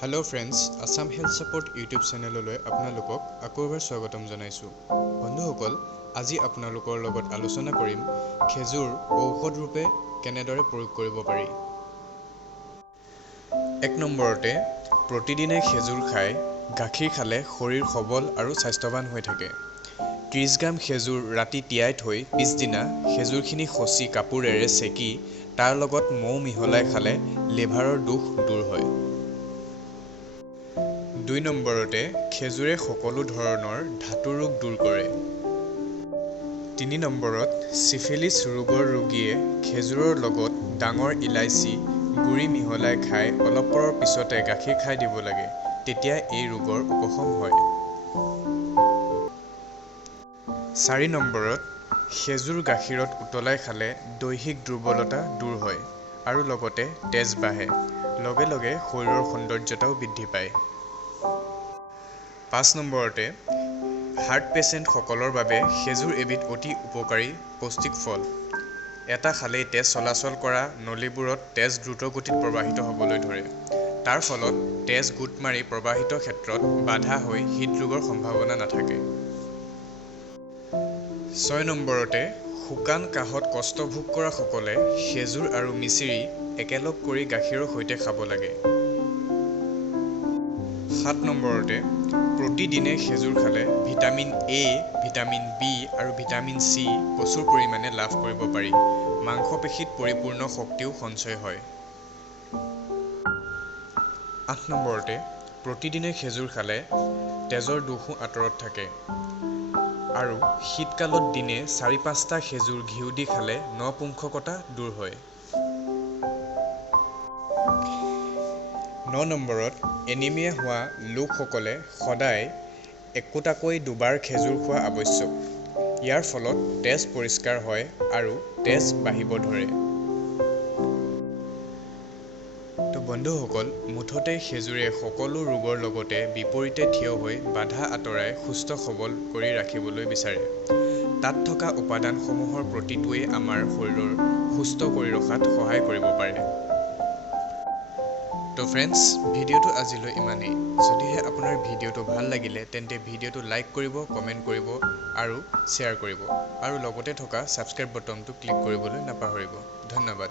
Hello' friends, Assam health support YouTube চেনেললৈ আপোনালোকক আকৌ এবাৰ স্বাগতম জনাইছোঁ। বন্ধুসকল, আজি আপোনালোকৰ লগত আলোচনা কৰিম খেজুৰ ঔষধ ৰূপে কেনেদৰে প্ৰয়োগ কৰিব পাৰি। 1 নম্বৰতে, প্ৰতিদিনে খেজুৰ খাই গাখীৰ খালে শৰীৰ সবল আৰু স্বাস্থ্যৱান হৈ থাকে। 30 গ্ৰাম খেজুৰ ৰাতি তিয়াই থৈ পিছদিনা খেজুৰখিনি খচি কাপোৰেৰে চেকি তাৰ লগত মৌ মিহলাই খালে লিভাৰৰ দোষ দূৰ হয়। 2 নম্বৰতে, খেজুৰে সকলো ধৰণৰ ধাতু ৰোগ দূৰ কৰে। 3 নম্বৰত, চিফিলিছ ৰোগৰ ৰোগীয়ে খেজুৰৰ লগত ডাঙৰ ইলাইচি গুড়ি মিহলাই খাই অলপ পৰৰ পিছতে গাখীৰ খাই দিব লাগে, তেতিয়া এই ৰোগৰ উপশম হয়। 4 নম্বৰত, খেজুৰ গাখীৰত উতলাই খালে দৈহিক দুৰ্বলতা দূৰ হয় আৰু লগতে তেজ বাঢ়ে, লগে লগে শৰীৰৰ সৌন্দৰ্যতাও বৃদ্ধি পায়। 5 নম্বৰতে, হাৰ্ট পেচেণ্টসকলৰ বাবে খেজুৰ এবিধ অতি উপকাৰী পৌষ্টিক ফল। এটা খালেই তেজ চলাচল কৰা নলীবোৰত তেজ দ্ৰুতগতিত প্ৰবাহিত হ'বলৈ ধৰে। তাৰ ফলত তেজ গোট মাৰি প্ৰবাহিত ক্ষেত্ৰত বাধা হৈ হৃদৰোগৰ সম্ভাৱনা নাথাকে। 6 নম্বৰতে, শুকান কাহত কষ্ট ভোগ কৰা সকলে খেজুৰ আৰু মিচিৰি একেলগ কৰি গাখীৰৰ সৈতে খাব লাগে। 7 নম্বৰতে, প্ৰতিদিনে খেজুৰ খালে ভিটামিন এ, ভিটামিন বি আৰু ভিটামিন চি প্ৰচুৰ পৰিমাণে লাভ কৰিব পাৰি। মাংসপেশীত পৰিপূৰ্ণ শক্তিও সঞ্চয় হয়। 8 নম্বৰতে, প্ৰতিদিনে খেজুৰ খালে তেজৰ দোষো আঁতৰত থাকে আৰু শীতকালত দিনে 4-5টা খেজুৰ ঘিউ দি খালে নপুংসকতা দূৰ হয়। 9 নম্বৰত, এনিমিয়া হোৱা লোকসকলে সদায় একোটাকৈ দুবাৰ খেজুৰ খোৱা আৱশ্যক। ইয়াৰ ফলত তেজ পৰিষ্কাৰ হয় আৰু তেজ বাঢ়িব ধৰে। তো বন্ধুসকল, মুঠতে খেজুৰে সকলো ৰোগৰ লগতে বিপৰীতে থিয় হৈ বাধা আঁতৰাই সুস্থ সবল কৰি ৰাখিবলৈ বিচাৰে। তাত থকা উপাদানসমূহৰ প্ৰতিটোৱেই আমাৰ শৰীৰৰ সুস্থ কৰি ৰখাত সহায় কৰিব পাৰে। তো ফ্ৰেণ্ডছ, ভিডিঅ'টো আজিলৈ ইমানেই। যদিহে আপোনাৰ ভিডিঅ'টো ভাল লাগিলে তেন্তে ভিডিঅ'টো লাইক কৰিব, কমেণ্ট কৰিব আৰু শ্বেয়াৰ কৰিব আৰু লগতে থকা ছাবস্ক্ৰাইব বটনটো ক্লিক কৰিবলৈ নাপাহৰিব। ধন্যবাদ।